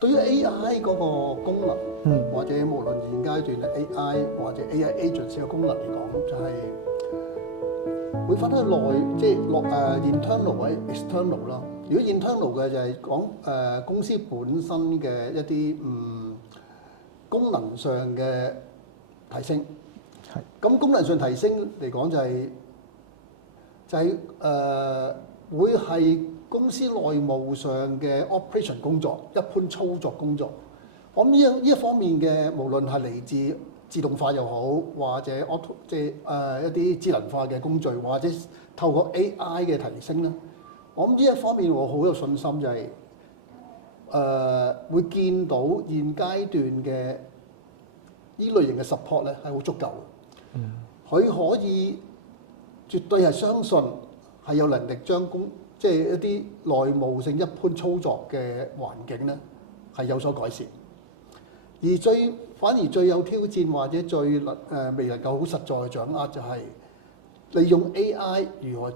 對於 AI 嗰個功能，或者無論現階段嘅 AI 或者 AI agents 嘅功能嚟講，就係會分開內，即係internal 或者 external 啦。如果 internal 嘅就係講公司本身嘅一啲功能上嘅提升。係。咁功能上提升嚟講就係會係公司內務上嘅 operation 工作，一般操作工作。我諗呢一方面嘅，無論係嚟自自動化又好，或者 即係一啲智能化嘅工序，或者透過 AI 嘅提升咧，我諗呢一方面我好有信心就係會見到現階段嘅呢類型嘅 support 咧係好足夠嘅。佢可以絕對係相信係有能力將即係一啲內務性一般操作嘅環境咧係有所改善。而反而最有挑戰或者最未能夠好實在掌握就係利用 AI 如何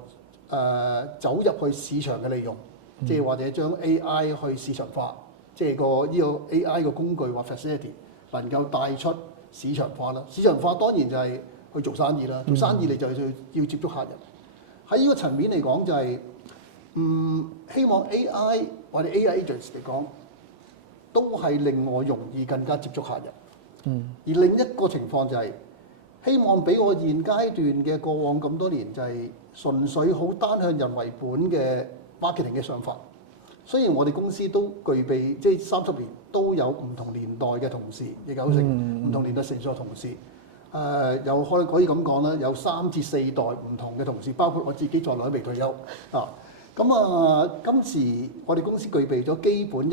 走入去市場嘅利用，即係或者將 AI 去市場化，即係呢個 AI 嘅工具或 facility 能夠帶出市場化啦。市場化當然就係去做生意啦，做生意你就要接觸客人。喺呢個層面嚟講就係希望 AI 或者 AI agents 嚟講，都係令我容易更加接觸客人。而另一個情況就係希望俾我現階段嘅過往咁多年就係純粹好單向人為本嘅 marketing 嘅想法。雖然我哋公司都具備即係30年都有唔同年代嘅同事，亦有唔同年代成熟嘅同事。有可以咁講啦，有3至4代唔同嘅同事，包括我自己在內都未退休啊。今時我哋公司具備咗基本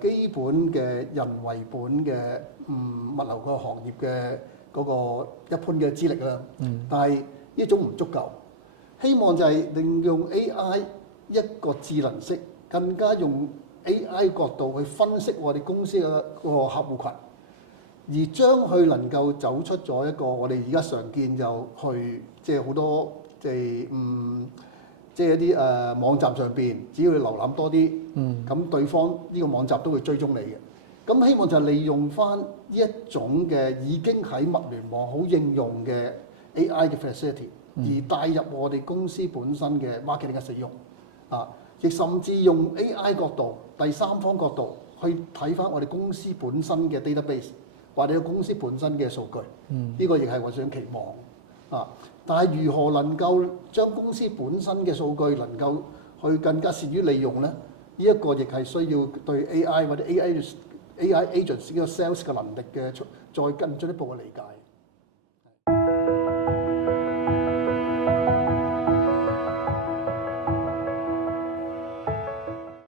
基本嘅人為本嘅物流個行業嘅嗰個一般嘅資歷啦。但係呢種唔足夠，希望就係利用 AI 一個智能式，更加用 AI 角度去分析我哋公司嘅個客戶群。而將佢能夠走出咗一個我哋而家常見就去即係好多即係一啲網站上邊，只要你瀏覽多啲，咁對方呢個網站都會追蹤你嘅。咁希望就係利用翻呢一種嘅已經喺物聯網好應用嘅 AI 嘅 facility，而帶入我哋公司本身嘅 marketing 嘅使用亦甚至用 AI 角度、第三方角度去睇翻我哋公司本身嘅 database。或者公司本身嘅數據，呢個亦係我想期望但係如何能夠將公司本身嘅數據能夠去更加善於利用咧？呢一個亦係需要對 AI 或者 AI agents 呢個 sales 嘅能力嘅再更進一步嘅理解。